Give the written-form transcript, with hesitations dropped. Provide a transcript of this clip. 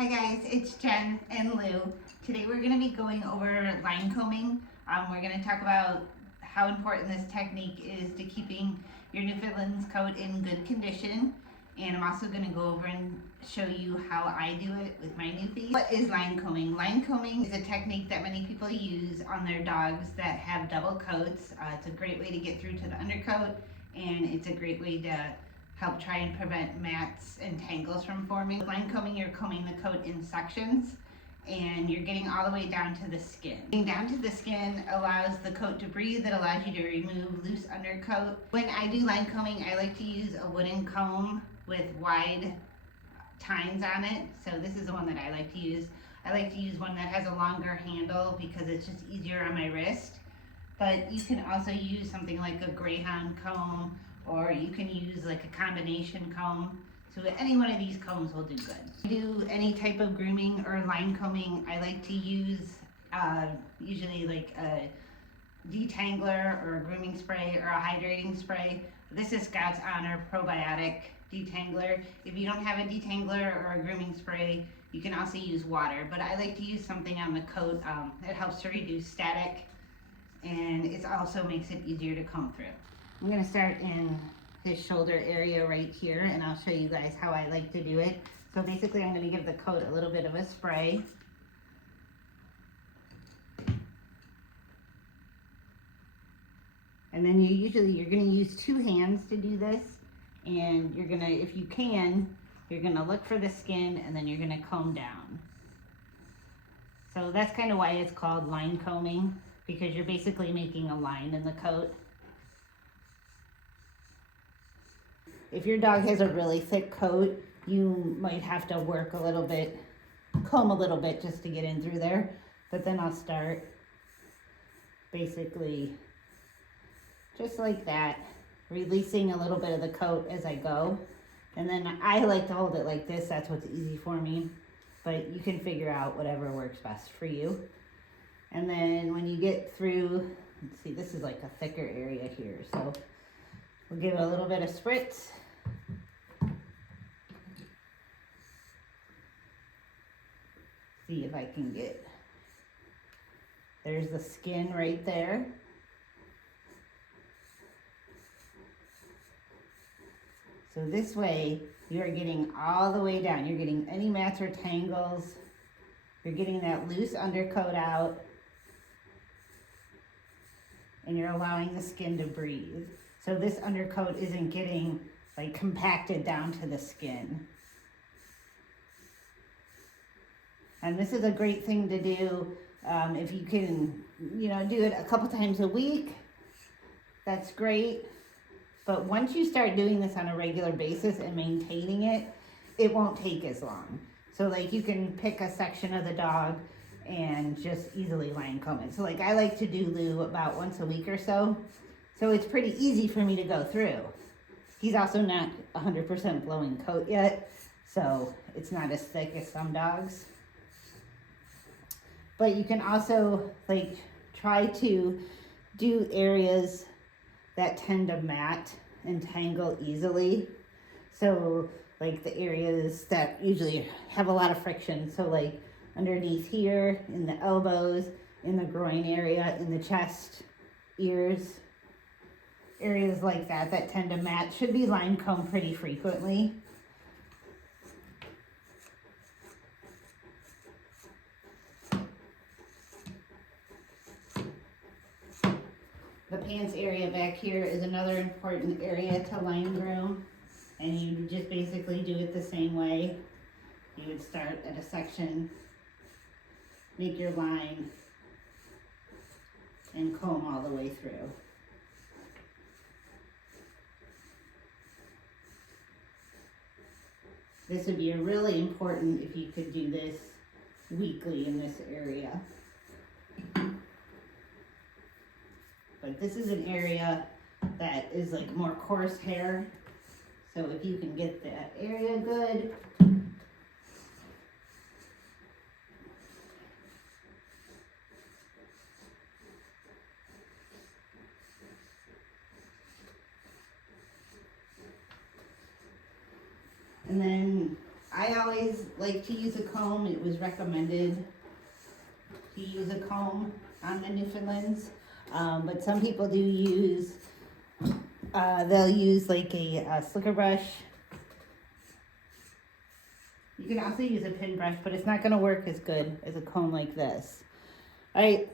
Hi guys, it's Jen and Lou. Today we're going to be going over line combing. We're going to talk about how important this technique is to keeping your Newfoundland's coat in good condition. And I'm also going to go over and show you how I do it with my Newfies. What is line combing? Line combing is a technique that many people use on their dogs that have double coats. It's a great way to get through to the undercoat, and it's a great way to help try and prevent mats and tangles from forming. With line combing, you're combing the coat in sections and you're getting all the way down to the skin. Getting down to the skin allows the coat to breathe. It allows you to remove loose undercoat. When I do line combing, I like to use a wooden comb with wide tines on it. So this is the one that I like to use. I like to use one that has a longer handle because it's just easier on my wrist. But you can also use something like a greyhound comb, or you can use like a combination comb. So any one of these combs will do good. To do any type of grooming or line combing, I like to use usually like a detangler or a grooming spray or a hydrating spray. This is Scout's Honor Probiotic Detangler. If you don't have a detangler or a grooming spray, you can also use water, but I like to use something on the coat. It helps to reduce static, and it also makes it easier to comb through. I'm going to start in his shoulder area right here, and I'll show you guys how I like to do it. So basically I'm going to give the coat a little bit of a spray. And then you're going to use two hands to do this, and you're going to, if you can, you're going to look for the skin and then you're going to comb down. So that's kind of why it's called line combing, because you're basically making a line in the coat. If your dog has a really thick coat, you might have to work a little bit, comb a little bit just to get in through there. But then I'll start basically just like that, releasing a little bit of the coat as I go. And then I like to hold it like this. That's what's easy for me. But you can figure out whatever works best for you. And then when you get through, let's see, this is like a thicker area here. So we'll give it a little bit of spritz. See if I can get, there's the skin right there. So this way you are getting all the way down. You're getting any mats or tangles. You're getting that loose undercoat out. And you're allowing the skin to breathe. So this undercoat isn't getting like compacted down to the skin. And this is a great thing to do if you can, do it a couple times a week. That's great. But once you start doing this on a regular basis and maintaining it, it won't take as long. So like you can pick a section of the dog and just easily line comb it. So like I like to do Lou about once a week or so. So it's pretty easy for me to go through. He's also not 100% blowing coat yet, so it's not as thick as some dogs. But you can also like try to do areas that tend to mat and tangle easily. So like the areas that usually have a lot of friction. So like underneath here, in the elbows, in the groin area, in the chest, ears, areas like that that tend to mat should be line combed pretty frequently. The pants area back here is another important area to line groom, and you just basically do it the same way. You would start at a section, make your line, and comb all the way through. This would be really important if you could do this weekly in this area. But this is an area that is like more coarse hair. So if you can get that area good. And then I I always like to use a comb. It was recommended to use a comb on the Newfoundlands. But some people do use, they'll use like a slicker brush. You can also use a pin brush, but it's not going to work as good as a comb like this. All right,